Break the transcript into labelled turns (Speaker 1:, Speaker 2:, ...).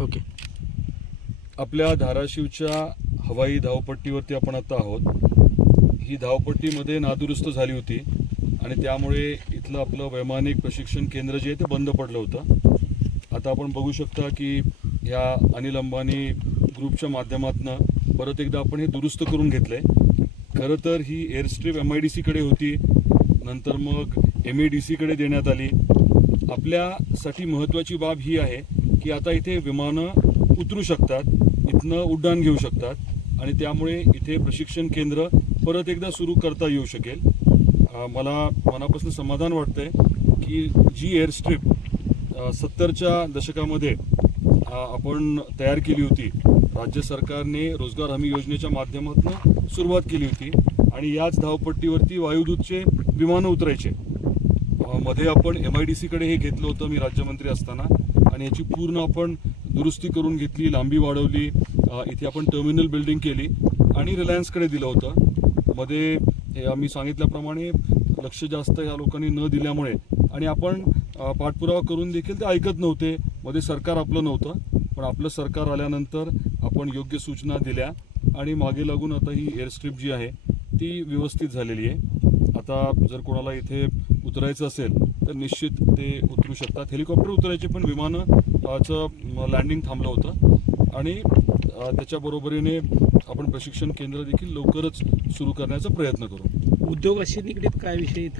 Speaker 1: Okay.
Speaker 2: आपल्या धाराशिवच्या हवाई धावपट्टीवरती आपण आता आहोत. ही धावपट्टीमध्ये नादुरुस्त झाली होती आणि त्यामुळे इथलं आपलं वैमानिक प्रशिक्षण केंद्र जे आहे ते बंद पडलं होतं. आता आपण बघू शकता की ह्या अनिल अंबानी ग्रुपच्या माध्यमातून परत एकदा आपण हे दुरुस्त करून घेतलंय. खरं तर ही एअरस्ट्रीप एम आय डी सीकडे होती. नंतर मग एम ए डी सीकडे देण्यात आली. आपल्यासाठी महत्त्वाची बाब ही आहे की आता इथे विमानं उतरू शकतात इथनं उड्डाण घेऊ शकतात आणि त्यामुळे इथे प्रशिक्षण केंद्र परत एकदा सुरू करता येऊ शकेल. मला मनापासून समाधान वाटतंय की जी एअरस्ट्रीप सत्तरच्या दशकामध्ये आपण तयार केली होती राज्य सरकारने रोजगार हमी योजनेच्या माध्यमातून सुरुवात केली होती आणि याच धावपट्टीवरती वायुदूतचे विमानं उतरायचे. मध्ये आपण एम आय डी सीकडे हे घेतलं होतं मी राज्यमंत्री असताना आणि याची पूर्ण आपण दुरुस्ती करून घेतली लांबी वाढवली इथे आपण टर्मिनल बिल्डिंग केली आणि रिलायन्सकडे दिलं होतं. मध्ये हे आम्ही सांगितल्याप्रमाणे लक्ष जास्त या लोकांनी न दिल्यामुळे आणि आपण पाठपुरावा करून देखील ते ऐकत नव्हते. मध्ये सरकार आपलं नव्हतं पण आपलं सरकार आल्यानंतर आपण योग्य सूचना दिल्या आणि मागे लागून आता ही एअरस्ट्रीप जी आहे ती व्यवस्थित झालेली आहे. आता जर कोणाला इथे उतरायचं असेल तर निश्चित ते उतरू शकतात. हेलिकॉप्टर उतरायचे पण विमानाचं लँडिंग थांबलं होतं. आणि त्याच्याबरोबरीने आपण प्रशिक्षण केंद्र देखील लवकरच सुरू करण्याचा प्रयत्न करू.
Speaker 1: उद्योगाशी निगडीत काय विषय